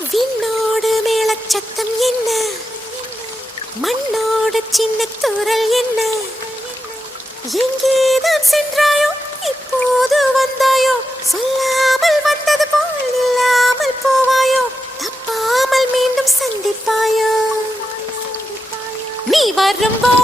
விண்ணோடு மேளச்சத்தம் என்ன, மண்ணோடு சின்ன தூரல் என்ன, எங்கேதான் சென்றாயோ இப்போது வந்தாயோ, சொல்லாமல் வந்தது போல் இல்லாமல் போவாயோ, தப்பாமல் மீண்டும் சந்திப்பாயோ, நீ வரும்போ